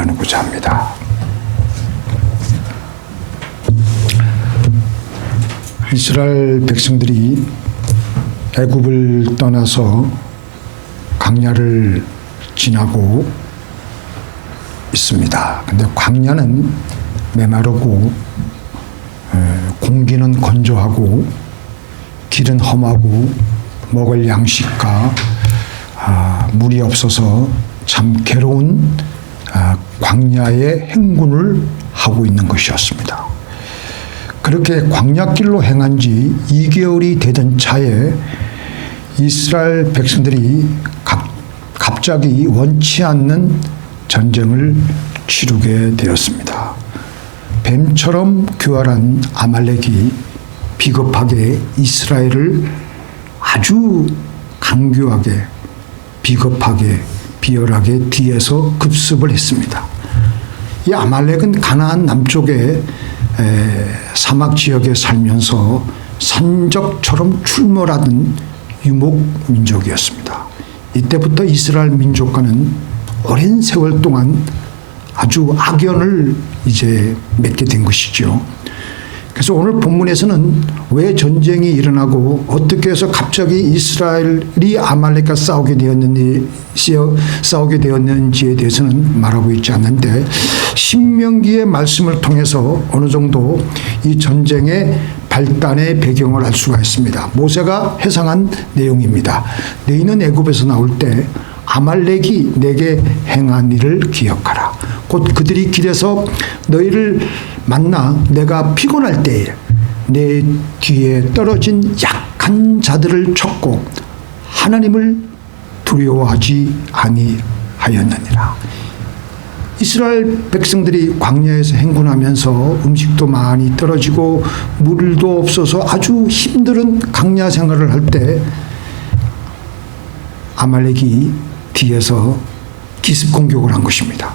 나누고자 합니다. 이스라엘 백성들이 애굽을 떠나서 광야를 지나고 있습니다. 근데 광야는 메마르고 공기는 건조하고 길은 험하고 먹을 양식과 물이 없어서 참 괴로운 광야의 행군을 하고 있는 것이었습니다. 그렇게 광야길로 행한 지 2개월이 되던 차에 이스라엘 백성들이 갑자기 원치 않는 전쟁을 치르게 되었습니다. 뱀처럼 교활한 아말렉이 비겁하게 이스라엘을 아주 강교하게 비겁하게 비열하게 뒤에서 급습을 했습니다. 이 아말렉은 가나안 남쪽의 사막 지역에 살면서 산적처럼 출몰하던 유목 민족이었습니다. 이때부터 이스라엘 민족과는 오랜 세월 동안 아주 악연을 이제 맺게 된 것이죠. 그래서 오늘 본문에서는 왜 전쟁이 일어나고 어떻게 해서 갑자기 이스라엘이 아말렉과 싸우게 되었는지에 대해서는 말하고 있지 않는데 신명기의 말씀을 통해서 어느 정도 이 전쟁의 발단의 배경을 알 수가 있습니다. 모세가 회상한 내용입니다. 너희는 애굽에서 나올 때 아말렉이 내게 행한 일을 기억하라. 곧 그들이 길에서 너희를 만나 내가 피곤할 때에 내 뒤에 떨어진 약한 자들을 쳤고 하나님을 두려워하지 아니하였느니라. 이스라엘 백성들이 광야에서 행군하면서 음식도 많이 떨어지고 물도 없어서 아주 힘든 광야 생활을 할 때 아말렉이 뒤에서 기습 공격을 한 것입니다.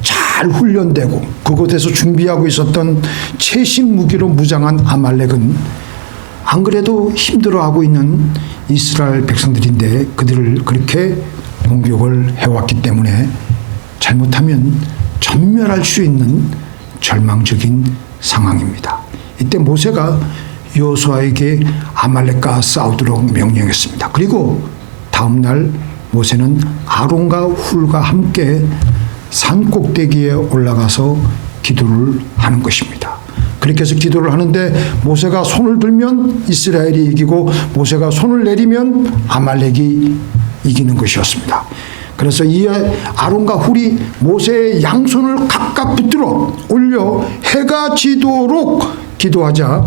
잘 훈련되고 그곳에서 준비하고 있었던 최신 무기로 무장한 아말렉은 안 그래도 힘들어하고 있는 이스라엘 백성들인데 그들을 그렇게 공격을 해왔기 때문에 잘못하면 전멸할 수 있는 절망적인 상황입니다. 이때 모세가 여호수아에게 아말렉과 싸우도록 명령했습니다. 그리고 다음 날 모세는 아론과 훌과 함께 산 꼭대기에 올라가서 기도를 하는 것입니다. 그렇게 해서 기도를 하는데 모세가 손을 들면 이스라엘이 이기고 모세가 손을 내리면 아말렉이 이기는 것이었습니다. 그래서 이 아론과 훌이 모세의 양손을 각각 붙들어 올려 해가 지도록 기도하자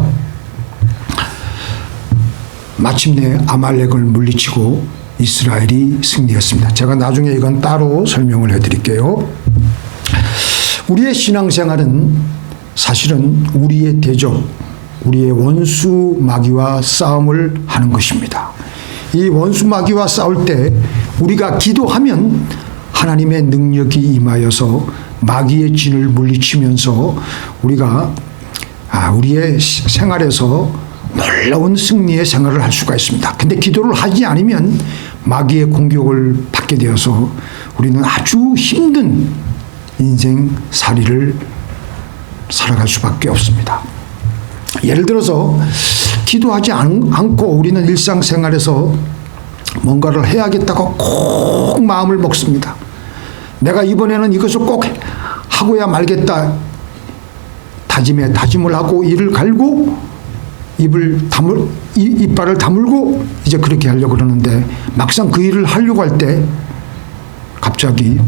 마침내 아말렉을 물리치고 이스라엘이 승리했습니다. 제가 나중에 이건 따로 설명을 해드릴게요. 우리의 신앙생활은 사실은 우리의 대적, 우리의 원수 마귀와 싸움을 하는 것입니다. 이 원수 마귀와 싸울 때 우리가 기도하면 하나님의 능력이 임하여서 마귀의 진을 물리치면서 우리가 우리의 생활에서 놀라운 승리의 생활을 할 수가 있습니다. 근데 기도를 하지 않으면 마귀의 공격을 받게 되어서 우리는 아주 힘든 인생살이를 살아갈 수밖에 없습니다. 예를 들어서 기도하지 않고 우리는 일상생활에서 뭔가를 해야겠다고 꼭 마음을 먹습니다. 내가 이번에는 이것을 꼭 하고야 말겠다 다짐을 하고 이를 갈고 이빨을 다물고 이제 그렇게 하려고 그러는데 막상 그 일을 하려고 할 때 갑자기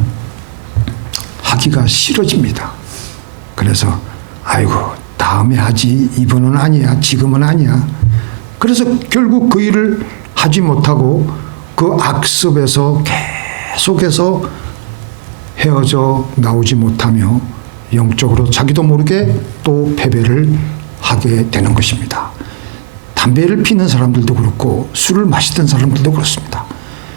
하기가 싫어집니다. 그래서 아이고 다음에 하지 이번은 아니야 지금은 아니야. 그래서 결국 그 일을 하지 못하고 그 악습에서 계속해서 헤어져 나오지 못하며 영적으로 자기도 모르게 또 패배를 하게 되는 것입니다. 담배를 피는 사람들도 그렇고 술을 마시던 사람들도 그렇습니다.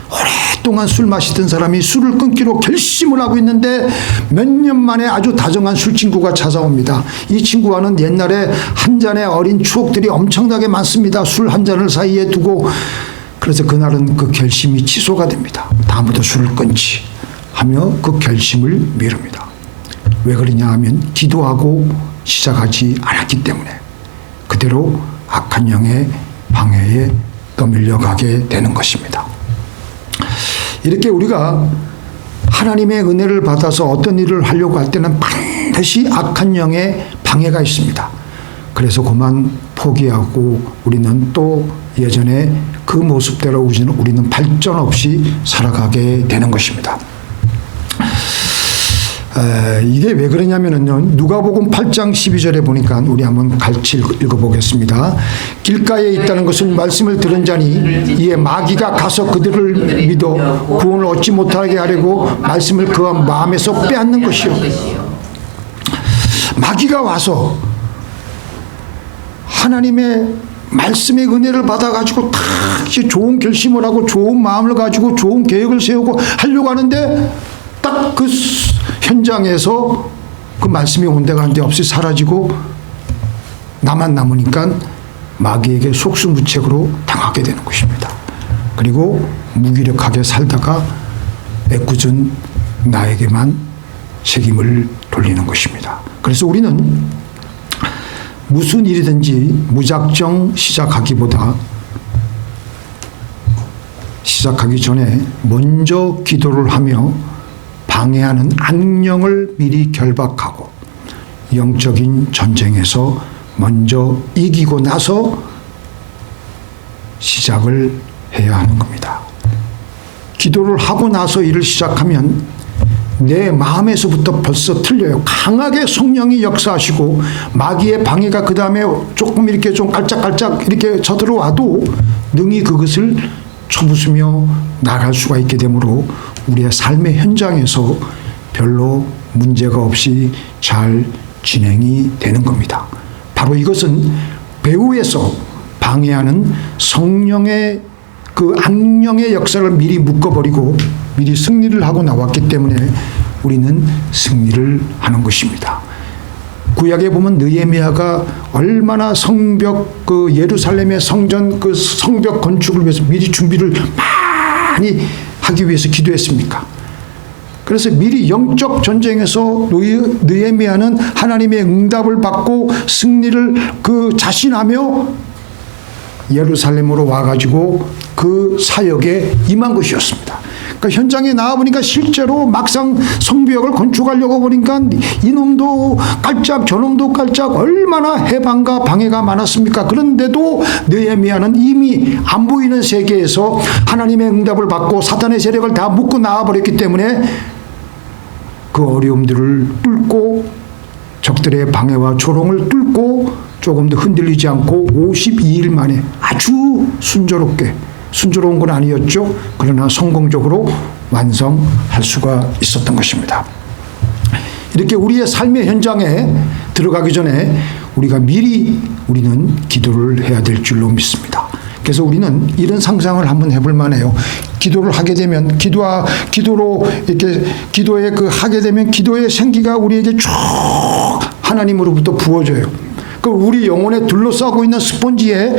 오랫동안 술 마시던 사람이 술을 끊기로 결심을 하고 있는데 몇 년 만에 아주 다정한 술 친구가 찾아옵니다. 이 친구와는 옛날에 한 잔의 어린 추억들이 엄청나게 많습니다. 술 한 잔을 사이에 두고 그래서 그날은 그 결심이 취소가 됩니다. 다음부터 술을 끊지 하며 그 결심을 미룹니다. 왜 그러냐 하면 기도하고 시작하지 않았기 때문에 그대로 악한 영의 방해에 떠밀려가게 되는 것입니다. 이렇게 우리가 하나님의 은혜를 받아서 어떤 일을 하려고 할 때는 반드시 악한 영의 방해가 있습니다. 그래서 그만 포기하고 우리는 또 예전에 그 모습대로 우리는 발전 없이 살아가게 되는 것입니다. 이게 왜 그러냐면요. 누가복음 8장 12절에 보니까 우리 한번 같이 읽어보겠습니다. 길가에 있다는 것은 말씀을 들은 자니 이에 마귀가 가서 그들을 믿어 구원을 얻지 못하게 하려고 말씀을 그 마음에서 빼앗는 것이요. 마귀가 와서 하나님의 말씀의 은혜를 받아가지고 다 좋은 결심을 하고 좋은 마음을 가지고 좋은 계획을 세우고 하려고 하는데 딱 그 현장에서 그 말씀이 온데간데 없이 사라지고 나만 남으니까 마귀에게 속수무책으로 당하게 되는 것입니다. 그리고 무기력하게 살다가 애꿎은 나에게만 책임을 돌리는 것입니다. 그래서 우리는 무슨 일이든지 무작정 시작하기보다 시작하기 전에 먼저 기도를 하며 방해하는 악령을 미리 결박하고 영적인 전쟁에서 먼저 이기고 나서 시작을 해야 하는 겁니다. 기도를 하고 나서 일을 시작하면 내 마음에서부터 벌써 틀려요. 강하게 성령이 역사하시고 마귀의 방해가 그 다음에 조금 이렇게 좀 깔짝깔짝 이렇게 쳐들어와도 능히 그것을 쳐부수며 나갈 수가 있게 되므로 우리의 삶의 현장에서 별로 문제가 없이 잘 진행이 되는 겁니다. 바로 이것은 배후에서 방해하는 성령의 그 악령의 역사를 미리 묶어버리고 미리 승리를 하고 나왔기 때문에 우리는 승리를 하는 것입니다. 구약에 보면 느헤미야가 얼마나 성벽 그 예루살렘의 성전 그 성벽 건축을 위해서 미리 준비를 많이 하기 위해서 기도했습니까? 그래서 미리 영적 전쟁에서 느헤미야는 하나님의 응답을 받고 승리를 그 자신하며 예루살렘으로 와가지고 그 사역에 임한 것이었습니다. 그러니까 현장에 나와보니까 실제로 막상 성벽을 건축하려고 보니까 이놈도 깔짝 저놈도 깔짝 얼마나 해방과 방해가 많았습니까? 그런데도 느헤미야는 이미 안 보이는 세계에서 하나님의 응답을 받고 사탄의 세력을 다 묶고 나와버렸기 때문에 그 어려움들을 뚫고 적들의 방해와 조롱을 뚫고 조금 더 흔들리지 않고 52일 만에 아주 순조로운 건 아니었죠. 그러나 성공적으로 완성할 수가 있었던 것입니다. 이렇게 우리의 삶의 현장에 들어가기 전에 우리가 미리 우리는 기도를 해야 될 줄로 믿습니다. 그래서 우리는 이런 상상을 한번 해볼 만해요. 기도를 하게 되면 기도로 이렇게 기도에 그 하게 되면 기도의 생기가 우리에게 쭉 하나님으로부터 부어져요. 그 우리 영혼에 둘러싸고 있는 스펀지에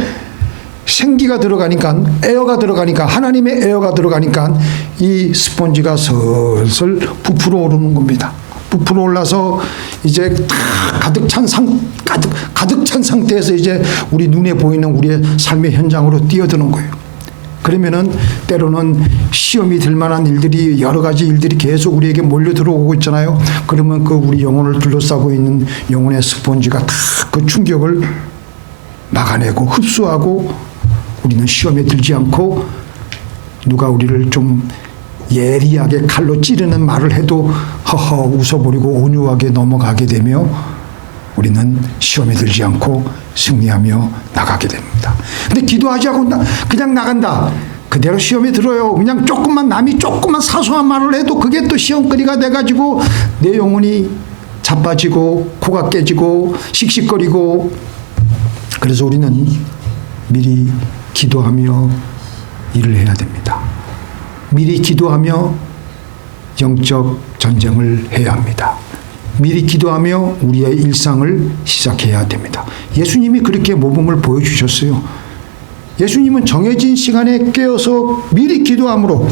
생기가 들어가니까 에어가 들어가니까 하나님의 에어가 들어가니까 이 스펀지가 슬슬 부풀어 오르는 겁니다. 부풀어 올라서 이제 가득 찬 상태에서 이제 우리 눈에 보이는 우리의 삶의 현장으로 뛰어드는 거예요. 그러면은 때로는 시험이 들 만한 일들이 여러 가지 일들이 계속 우리에게 몰려 들어오고 있잖아요. 그러면 그 우리 영혼을 둘러싸고 있는 영혼의 스펀지가 다 그 충격을 막아내고 흡수하고 우리는 시험에 들지 않고 누가 우리를 좀 예리하게 칼로 찌르는 말을 해도 허허 웃어버리고 온유하게 넘어가게 되며 우리는 시험에 들지 않고 승리하며 나가게 됩니다. 근데 기도하지 않고 그냥 나간다. 그대로 시험에 들어요. 그냥 남이 조금만 사소한 말을 해도 그게 또 시험거리가 돼가지고 내 영혼이 자빠지고 코가 깨지고 씩씩거리고. 그래서 우리는 미리 기도하며 일을 해야 됩니다. 미리 기도하며 영적 전쟁을 해야 합니다. 미리 기도하며 우리의 일상을 시작해야 됩니다. 예수님이 그렇게 모범을 보여주셨어요. 예수님은 정해진 시간에 깨어서 미리 기도함으로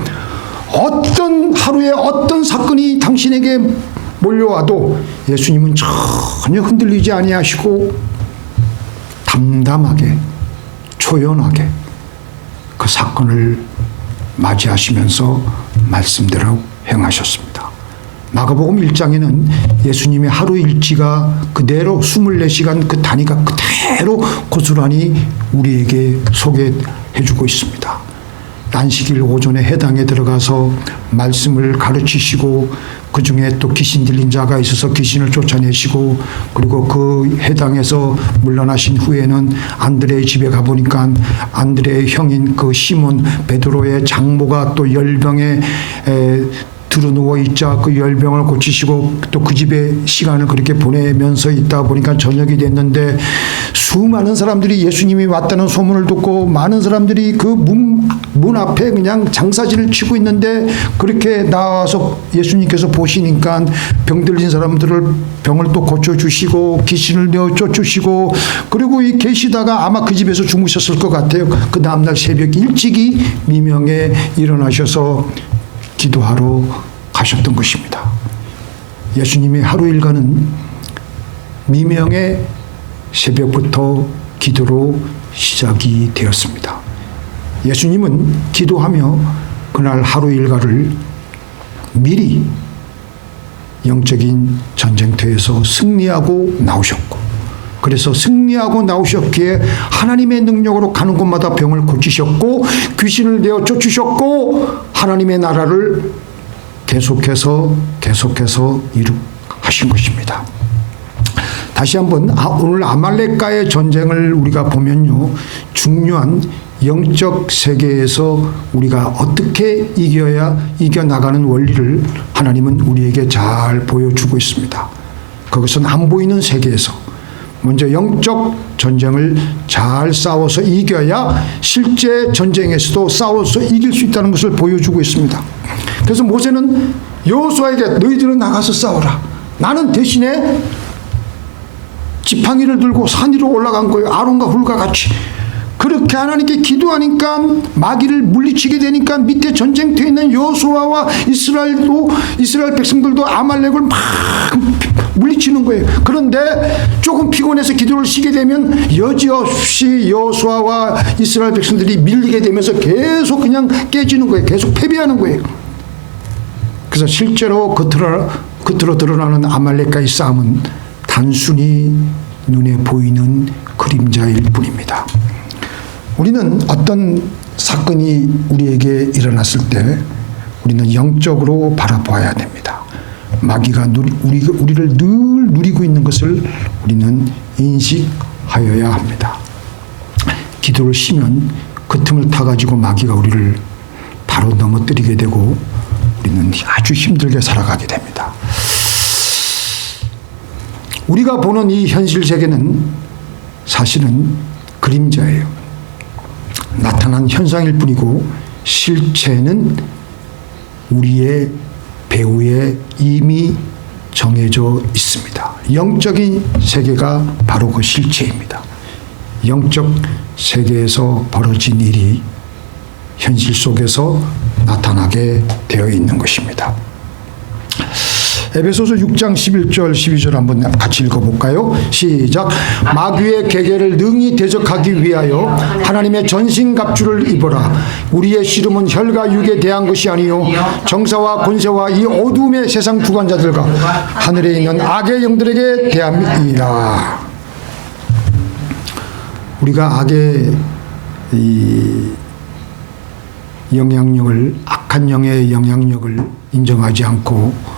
어떤 하루에 어떤 사건이 당신에게 몰려와도 예수님은 전혀 흔들리지 아니하시고 담담하게 초연하게 그 사건을 맞이하시면서 말씀대로 행하셨습니다. 마가복음 1장에는 예수님의 하루 일지가 그대로 24시간 그 단위가 그대로 고스란히 우리에게 소개해주고 있습니다. 안식일 오전에 해당에 들어가서 말씀을 가르치시고 그 중에 또 귀신 들린 자가 있어서 귀신을 쫓아내시고 그리고 그 해당에서 물러나신 후에는 안드레의 집에 가보니까 안드레의 형인 그 시몬 베드로의 장모가 또 열병에 드러누워 있자 그 열병을 고치시고 또 그 집에 시간을 그렇게 보내면서 있다 보니까 저녁이 됐는데 수많은 사람들이 예수님이 왔다는 소문을 듣고 많은 사람들이 그 문 앞에 그냥 장사진을 치고 있는데 그렇게 나와서 예수님께서 보시니까 병 들린 사람들을 병을 또 고쳐주시고 귀신을 내어 쫓으시고 그리고 이 계시다가 아마 그 집에서 주무셨을 것 같아요. 그 다음날 새벽 일찍이 미명에 일어나셔서 기도하러 가셨던 것입니다. 예수님의 하루 일과는 미명의 새벽부터 기도로 시작이 되었습니다. 예수님은 기도하며 그날 하루 일과를 미리 영적인 전쟁터에서 승리하고 나오셨고 그래서 승리하고 나오셨기에 하나님의 능력으로 가는 곳마다 병을 고치셨고 귀신을 내어 쫓으셨고 하나님의 나라를 계속해서 하신 것입니다. 다시 한번 오늘 아말렉과의 전쟁을 우리가 보면요. 중요한 영적 세계에서 우리가 어떻게 이겨나가는 원리를 하나님은 우리에게 잘 보여주고 있습니다. 그것은 안 보이는 세계에서 먼저 영적 전쟁을 잘 싸워서 이겨야 실제 전쟁에서도 싸워서 이길 수 있다는 것을 보여주고 있습니다. 그래서 모세는 여호수아에게 너희들은 나가서 싸워라. 나는 대신에 지팡이를 들고 산 위로 올라간 거예요. 아론과 훌과 같이. 그렇게 하나님께 기도하니까 마귀를 물리치게 되니까 밑에 전쟁터에 있는 여호수아와 이스라엘 백성들도 아말렉을 막 물리치는 거예요. 그런데 조금 피곤해서 기도를 쉬게 되면 여지없이 여호수아와 이스라엘 백성들이 밀리게 되면서 계속 그냥 깨지는 거예요. 계속 패배하는 거예요. 그래서 실제로 겉으로 드러나는 아말렉과의 싸움은 단순히 눈에 보이는 그림자일 뿐입니다. 우리는 어떤 사건이 우리에게 일어났을 때 우리는 영적으로 바라봐야 됩니다. 마귀가 우리를 늘 누리고 있는 것을 우리는 인식하여야 합니다. 기도를 쉬면 그 틈을 타가지고 마귀가 우리를 바로 넘어뜨리게 되고 우리는 아주 힘들게 살아가게 됩니다. 우리가 보는 이 현실 세계는 사실은 그림자예요. 나타난 현상일 뿐이고 실체는 우리의 배후에 이미 정해져 있습니다. 영적인 세계가 바로 그 실체입니다. 영적 세계에서 벌어진 일이 현실 속에서 나타나게 되어 있는 것입니다. 에베소서 6장 11절 12절 한번 같이 읽어볼까요? 시작. 마귀의 계계를 능히 대적하기 위하여 하나님의 전신갑주를 입어라. 우리의 씨름은 혈과 육에 대한 것이 아니요 정사와 권세와 이 어둠의 세상 주관자들과 하늘에 있는 악의 영들에게 대함이니라. 우리가 악의 이 영향력을 악한 영의 영향력을 인정하지 않고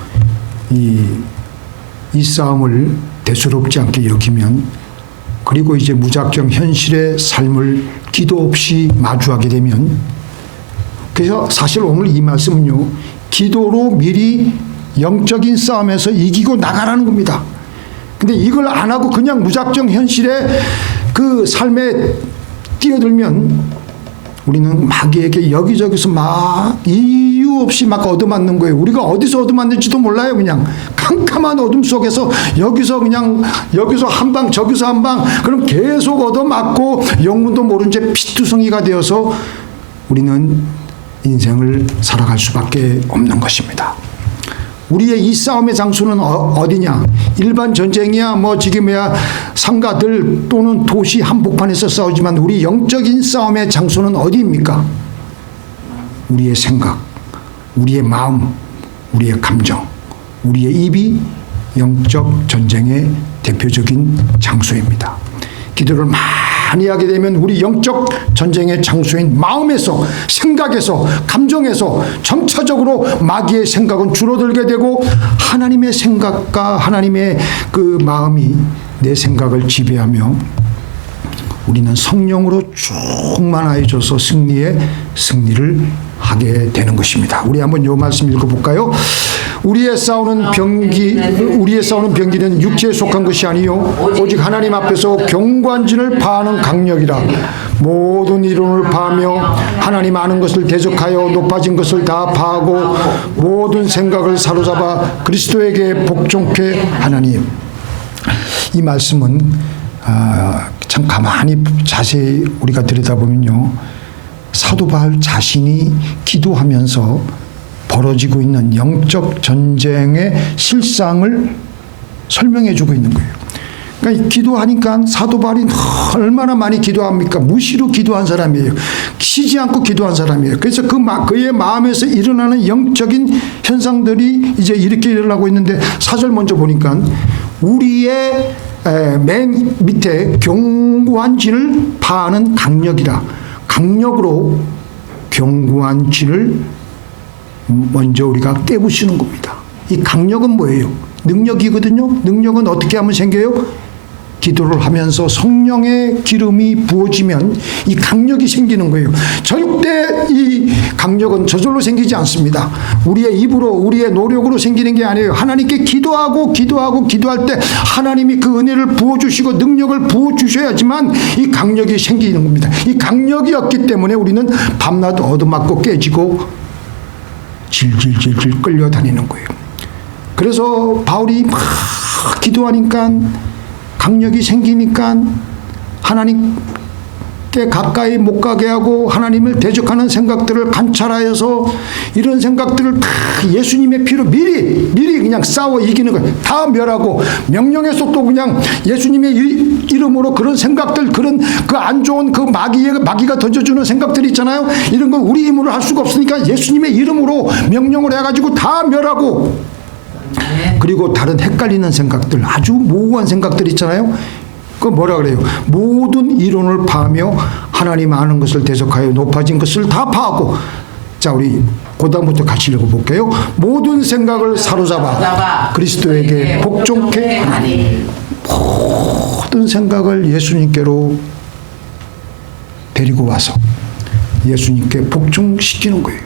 이 싸움을 대수롭지 않게 여기면 그리고 이제 무작정 현실의 삶을 기도 없이 마주하게 되면 그래서 사실 오늘 이 말씀은요 기도로 미리 영적인 싸움에서 이기고 나가라는 겁니다. 근데 이걸 안 하고 그냥 무작정 현실의 그 삶에 뛰어들면 우리는 마귀에게 여기저기서 막 이유 없이 막 얻어맞는 거예요. 우리가 어디서 얻어맞는지도 몰라요. 그냥 캄캄한 어둠 속에서 여기서 한 방 저기서 한 방 그럼 계속 얻어맞고 영문도 모른 채 피투성이가 되어서 우리는 인생을 살아갈 수밖에 없는 것입니다. 우리의 이 싸움의 장소는 어디냐? 일반 전쟁이야, 뭐 지금이야 상가들 또는 도시 한복판에서 싸우지만 우리 영적인 싸움의 장소는 어디입니까? 우리의 생각, 우리의 마음, 우리의 감정, 우리의 입이 영적 전쟁의 대표적인 장소입니다. 기도를 많이 하게 되면 우리 영적 전쟁의 장소인 마음에서, 생각에서, 감정에서 점차적으로 마귀의 생각은 줄어들게 되고 하나님의 생각과 하나님의 그 마음이 내 생각을 지배하며 우리는 성령으로 충만해져서 승리를 하게 되는 것입니다. 우리 한번 요 말씀 읽어볼까요? 우리의 싸우는 병기는 육체에 속한 것이 아니요 오직 하나님 앞에서 경관진을 파하는 강력이라. 모든 이론을 파하며 하나님 아는 것을 대적하여 높아진 것을 다 파하고 모든 생각을 사로잡아 그리스도에게 복종케 하나님. 이 말씀은 참 가만히 자세히 우리가 들여다보면요, 사도 바울 자신이 기도하면서 벌어지고 있는 영적 전쟁의 실상을 설명해 주고 있는 거예요. 그러니까 기도하니까 사도 바울이 얼마나 많이 기도합니까? 무시로 기도한 사람이에요. 쉬지 않고 기도한 사람이에요. 그래서 그의 마음에서 일어나는 영적인 현상들이 이제 이렇게 일어나고 있는데 4절 먼저 보니까 우리의 맨 밑에 견고한 진을 파하는 강력이라. 강력으로 견고한 진을 먼저 우리가 깨부수는 겁니다. 이 강력은 뭐예요? 능력이거든요. 능력은 어떻게 하면 생겨요? 기도를 하면서 성령의 기름이 부어지면 이 강력이 생기는 거예요. 절대 이 강력은 저절로 생기지 않습니다. 우리의 입으로, 우리의 노력으로 생기는 게 아니에요. 하나님께 기도할 때 하나님이 그 은혜를 부어주시고 능력을 부어주셔야지만 이 강력이 생기는 겁니다. 이 강력이 없기 때문에 우리는 밤낮 얻어맞고 깨지고 질질질질 끌려다니는 거예요. 그래서 바울이 막 기도하니까 강력이 생기니까 하나님께 가까이 못 가게 하고 하나님을 대적하는 생각들을 관찰하여서 이런 생각들을 다 예수님의 피로 미리 그냥 싸워 이기는 거예요. 다 멸하고 명령에서 또 그냥 예수님의 이름으로 그런 생각들, 그런 그 안 좋은 그 마귀가 던져주는 생각들 있잖아요. 이런 건 우리 힘으로 할 수가 없으니까 예수님의 이름으로 명령을 해가지고 다 멸하고, 그리고 다른 헷갈리는 생각들, 아주 모호한 생각들 있잖아요. 그 뭐라 그래요? 모든 이론을 파하며 하나님 아는 것을 대적하여 높아진 것을 다 파하고. 자, 우리 그다음부터 같이 읽어볼게요. 모든 생각을 사로잡아 그리스도에게 복종케 하나니. 모든 생각을 예수님께로 데리고 와서 예수님께 복종시키는 거예요.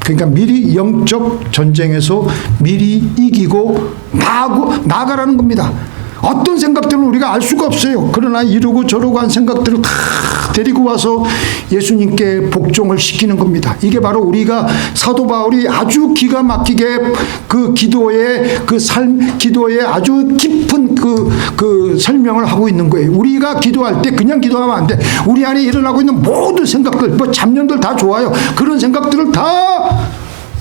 그러니까 미리 영적 전쟁에서 미리 이기고 나가라는 겁니다. 어떤 생각들은 우리가 알 수가 없어요. 그러나 이러고 저러고 한 생각들을 다 데리고 와서 예수님께 복종을 시키는 겁니다. 이게 바로 우리가 사도 바울이 아주 기가 막히게 그 기도의 그 삶, 기도의 아주 깊은 그 설명을 하고 있는 거예요. 우리가 기도할 때 그냥 기도하면 안 돼. 우리 안에 일어나고 있는 모든 생각들, 뭐 잡념들 다 좋아요. 그런 생각들을 다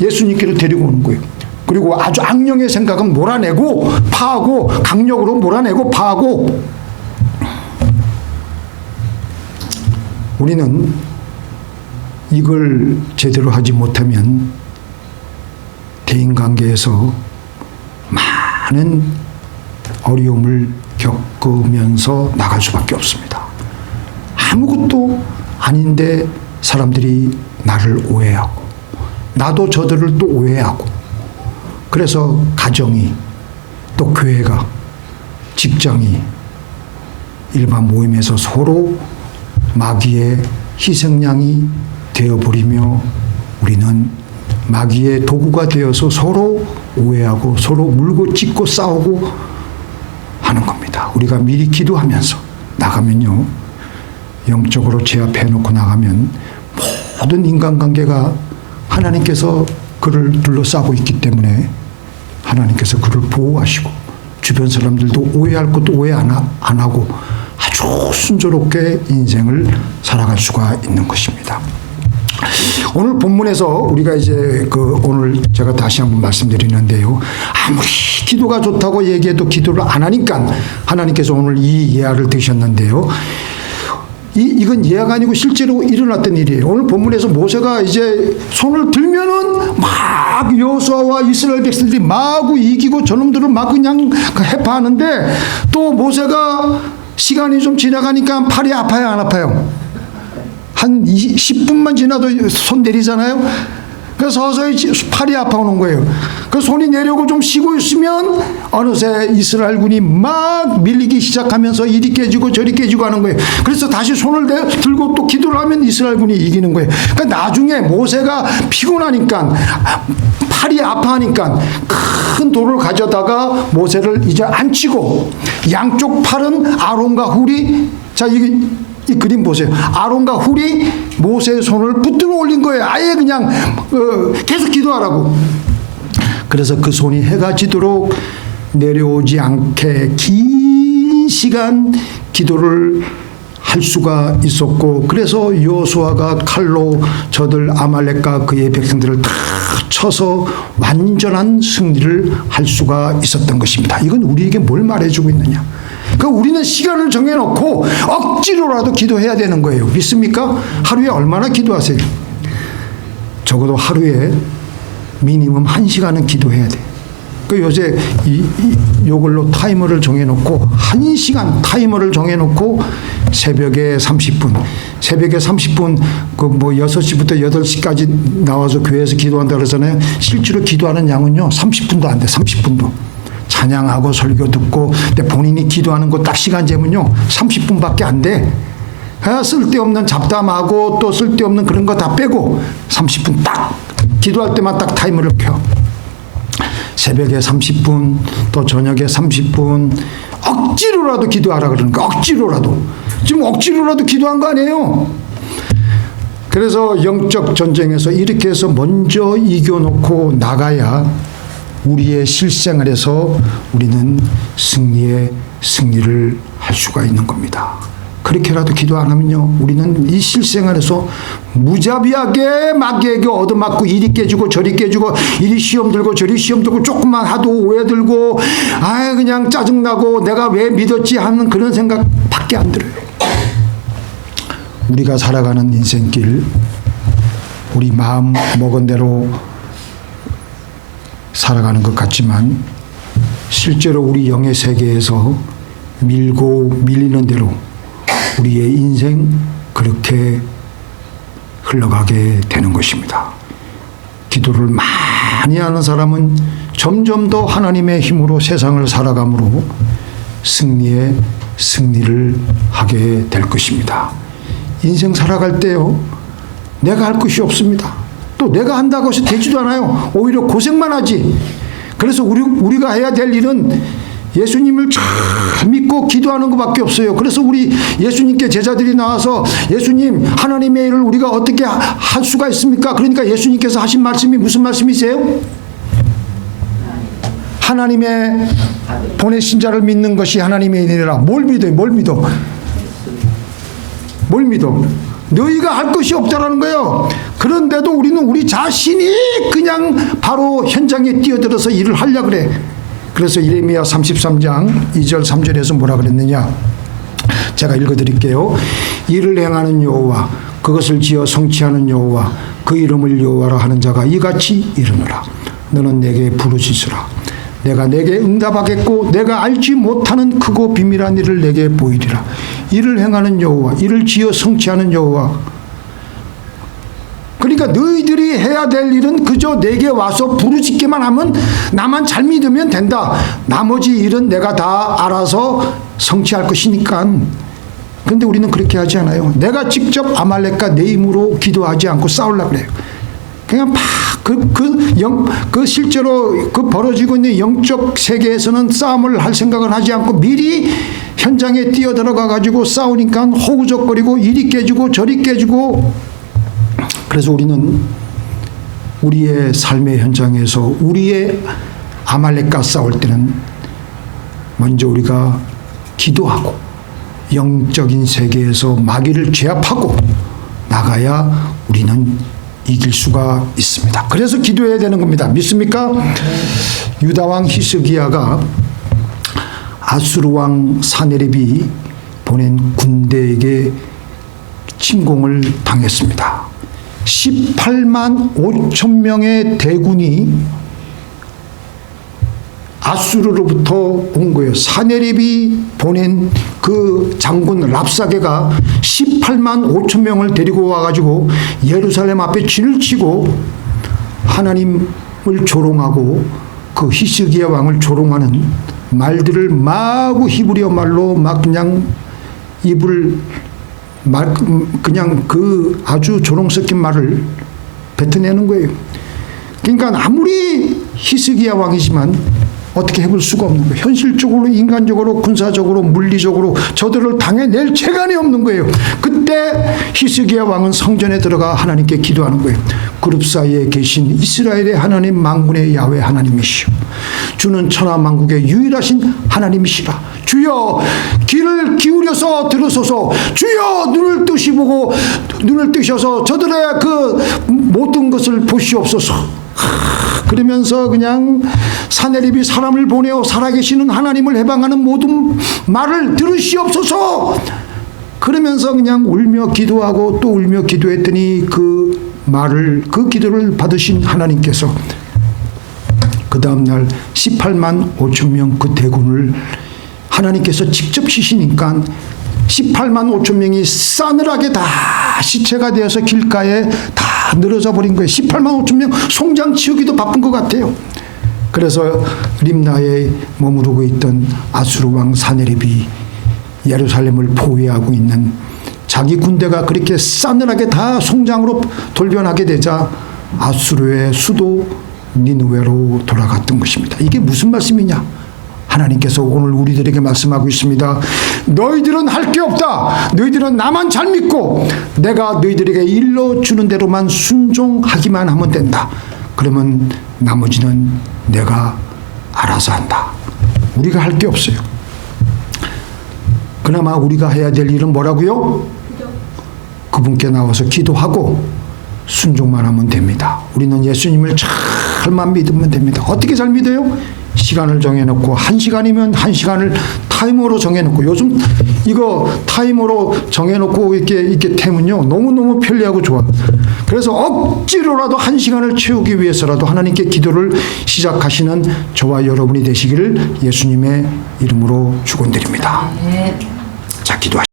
예수님께로 데리고 오는 거예요. 그리고 아주 악령의 생각은 몰아내고 파하고, 강력으로 몰아내고 파하고. 우리는 이걸 제대로 하지 못하면 대인관계에서 많은 어려움을 겪으면서 나갈 수밖에 없습니다. 아무것도 아닌데 사람들이 나를 오해하고, 나도 저들을 또 오해하고, 그래서 가정이, 또 교회가, 직장이, 일반 모임에서 서로 마귀의 희생양이 되어버리며 우리는 마귀의 도구가 되어서 서로 오해하고 서로 물고 찢고 싸우고 하는 겁니다. 우리가 미리 기도하면서 나가면요, 영적으로 제 앞에 놓고 나가면 모든 인간관계가 하나님께서 그를 둘러싸고 있기 때문에 하나님께서 그를 보호하시고 주변 사람들도 오해할 것도 오해 안 하고 아주 순조롭게 인생을 살아갈 수가 있는 것입니다. 오늘 본문에서 우리가 이제 오늘 제가 다시 한번 말씀드리는데요. 아무리 기도가 좋다고 얘기해도 기도를 안 하니까 하나님께서 오늘 이 예화를 드셨는데요. 이건 예화가 아니고 실제로 일어났던 일이에요. 오늘 본문에서 모세가 이제 손을 들면은 막 여호수아와 이스라엘 백성들이 마구 이기고 저놈들을 막 그냥 해파하는데 또 모세가 시간이 좀 지나가니까 팔이 아파요, 안 아파요? 한 10분만 지나도 손 내리잖아요. 그래서 서서히 팔이 아파오는 거예요. 그 손이 내려고 좀 쉬고 있으면 어느새 이스라엘군이 막 밀리기 시작하면서 이리 깨지고 저리 깨지고 하는 거예요. 그래서 다시 손을 들고 또 기도를 하면 이스라엘군이 이기는 거예요. 그러니까 나중에 모세가 피곤하니까 팔이 아파하니까 큰 돌을 가져다가 모세를 이제 앉히고 양쪽 팔은 아론과 훌이 자 이 그림 보세요. 아론과 훌이 모세의 손을 붙들어 올린 거예요. 아예 그냥 계속 기도하라고. 그래서 그 손이 해가 지도록 내려오지 않게 긴 시간 기도를 할 수가 있었고, 그래서 여호수아가 칼로 저들 아말렉과 그의 백성들을 다 쳐서 완전한 승리를 할 수가 있었던 것입니다. 이건 우리에게 뭘 말해주고 있느냐? 그러니까 우리는 시간을 정해놓고 억지로라도 기도해야 되는 거예요. 믿습니까? 하루에 얼마나 기도하세요? 적어도 하루에 미니멈 1시간은 기도해야 돼. 그 요새 요걸로 타이머를 정해놓고 1시간 타이머를 정해놓고 새벽에 30분 그 뭐 6시부터 8시까지 나와서 교회에서 기도한다 그러잖아요. 실제로 기도하는 양은요 30분도 안 돼. 30분도. 찬양하고 설교 듣고 근데 본인이 기도하는 거 딱 시간 재면요 30분밖에 안 돼. 쓸데없는 잡담하고 또 쓸데없는 그런 거 다 빼고 30분 딱 기도할 때만 딱 타이머를 켜. 새벽에 30분 또 저녁에 30분 억지로라도 기도하라 그러는 거. 억지로라도. 지금 억지로라도 기도한 거 아니에요. 그래서 영적 전쟁에서 이렇게 해서 먼저 이겨놓고 나가야 우리의 실생활에서 우리는 승리를 할 수가 있는 겁니다. 그렇게라도 기도 안 하면요 우리는 이 실생활에서 무자비하게 마귀에게 얻어맞고 이리 깨지고 저리 깨지고 이리 시험 들고 저리 시험 들고 조금만 하도 오해 들고 그냥 짜증나고 내가 왜 믿었지 하는 그런 생각밖에 안 들어요. 우리가 살아가는 인생길 우리 마음 먹은 대로 살아가는 것 같지만 실제로 우리 영의 세계에서 밀리는 대로 우리의 인생 그렇게 흘러가게 되는 것입니다. 기도를 많이 하는 사람은 점점 더 하나님의 힘으로 세상을 살아감으로 승리를 하게 될 것입니다. 인생 살아갈 때요 내가 할 것이 없습니다. 또 내가 한다고 해서 되지도 않아요. 오히려 고생만 하지. 그래서 우리가 해야 될 일은 예수님을 잘 믿고 기도하는 것밖에 없어요. 그래서 우리 예수님께 제자들이 나와서 예수님 하나님의 일을 우리가 어떻게 할 수가 있습니까? 그러니까 예수님께서 하신 말씀이 무슨 말씀이세요? 하나님의 보내신 자를 믿는 것이 하나님의 일이라. 뭘 믿어요? 뭘 믿어? 너희가 할 것이 없다라는 거예요. 그런데도 우리는 우리 자신이 그냥 바로 현장에 뛰어들어서 일을 하려고 그래. 그래서 이레미야 33장 2절 3절에서 뭐라 그랬느냐. 제가 읽어드릴게요. 일을 행하는 여호와 그것을 지어 성취하는 여호와 그 이름을 여호와라 하는 자가 이같이 이르노라. 너는 내게 부르짖으라. 내가 내게 응답하겠고 내가 알지 못하는 크고 비밀한 일을 내게 보이리라. 일을 행하는 여호와 일을 지어 성취하는 여호와. 그러니까 너희들이 해야 될 일은 그저 내게 와서 부르짖기만 하면 나만 잘 믿으면 된다. 나머지 일은 내가 다 알아서 성취할 것이니까. 그런데 우리는 그렇게 하지 않아요. 내가 직접 아말렉과 내 힘으로 기도하지 않고 싸우려고 그래요. 그냥 막 실제로 벌어지고 있는 영적 세계에서는 싸움을 할 생각을 하지 않고 미리 현장에 뛰어들어가 가지고 싸우니까 호구적거리고 이리 깨지고 저리 깨지고. 그래서 우리는 우리의 삶의 현장에서 우리의 아말렉과 싸울 때는 먼저 우리가 기도하고 영적인 세계에서 마귀를 제압하고 나가야 우리는 이길 수가 있습니다. 그래서 기도해야 되는 겁니다. 믿습니까? 유다왕 히스기야가 아수르 왕 사네립이 보낸 군대에게 침공을 당했습니다. 18만 5천 명의 대군이 아수르로부터 온 거예요. 사네립이 보낸 그 장군 랍사게가 18만 5천 명을 데리고 와가지고 예루살렘 앞에 진을 치고 하나님을 조롱하고 그 히스기야 왕을 조롱하는 말들을 마구 히브리어 말로 막 그냥 입을 그냥 그 아주 조롱 섞인 말을 뱉어내는 거예요. 그러니까 아무리 히스기야 왕이지만 어떻게 해볼 수가 없는 거예요. 현실적으로, 인간적으로, 군사적으로, 물리적으로 저들을 당해낼 재간이 없는 거예요. 그때 히스기야 왕은 성전에 들어가 하나님께 기도하는 거예요. 그룹 사이에 계신 이스라엘의 하나님, 만군의 야훼 하나님이시오. 주는 천하 만국의 유일하신 하나님이시라. 주여 귀를 기울여서 들으소서. 주여 눈을 뜨시보고 눈을 뜨셔서 저들의 그 모든 것을 보시옵소서. 그러면서 그냥 사네립이 사람을 보내어 살아계시는 하나님을 해방하는 모든 말을 들으시옵소서. 그러면서 그냥 울며 기도하고 또 울며 기도했더니 그 말을, 그 기도를 받으신 하나님께서 그 다음날 18만 5천 명 그 대군을 하나님께서 직접 치시니까 18만 5천 명이 싸늘하게 다 시체가 되어서 길가에 다 늘어져 버린 거예요. 18만 5천 명 송장 치우기도 바쁜 것 같아요. 그래서 림나에 머무르고 있던 아수르 왕 사네립이 예루살렘을 포위하고 있는 자기 군대가 그렇게 싸늘하게 다 송장으로 돌변하게 되자 아수르의 수도 니느웨로 돌아갔던 것입니다. 이게 무슨 말씀이냐? 하나님께서 오늘 우리들에게 말씀하고 있습니다. 너희들은 할 게 없다. 너희들은 나만 잘 믿고 내가 너희들에게 일러주는 대로만 순종하기만 하면 된다. 그러면 나머지는 내가 알아서 한다. 우리가 할 게 없어요. 그나마 우리가 해야 될 일은 뭐라고요? 그분께 나와서 기도하고 순종만 하면 됩니다. 우리는 예수님을 잘만 믿으면 됩니다. 어떻게 잘 믿어요? 시간을 정해놓고 1시간이면 1시간을 타이머로 정해놓고, 요즘 이거 타이머로 정해놓고 이렇게 태면요 너무너무 편리하고 좋아. 그래서 억지로라도 1시간을 채우기 위해서라도 하나님께 기도를 시작하시는 저와 여러분이 되시기를 예수님의 이름으로 축원드립니다. 자, 기도하시죠.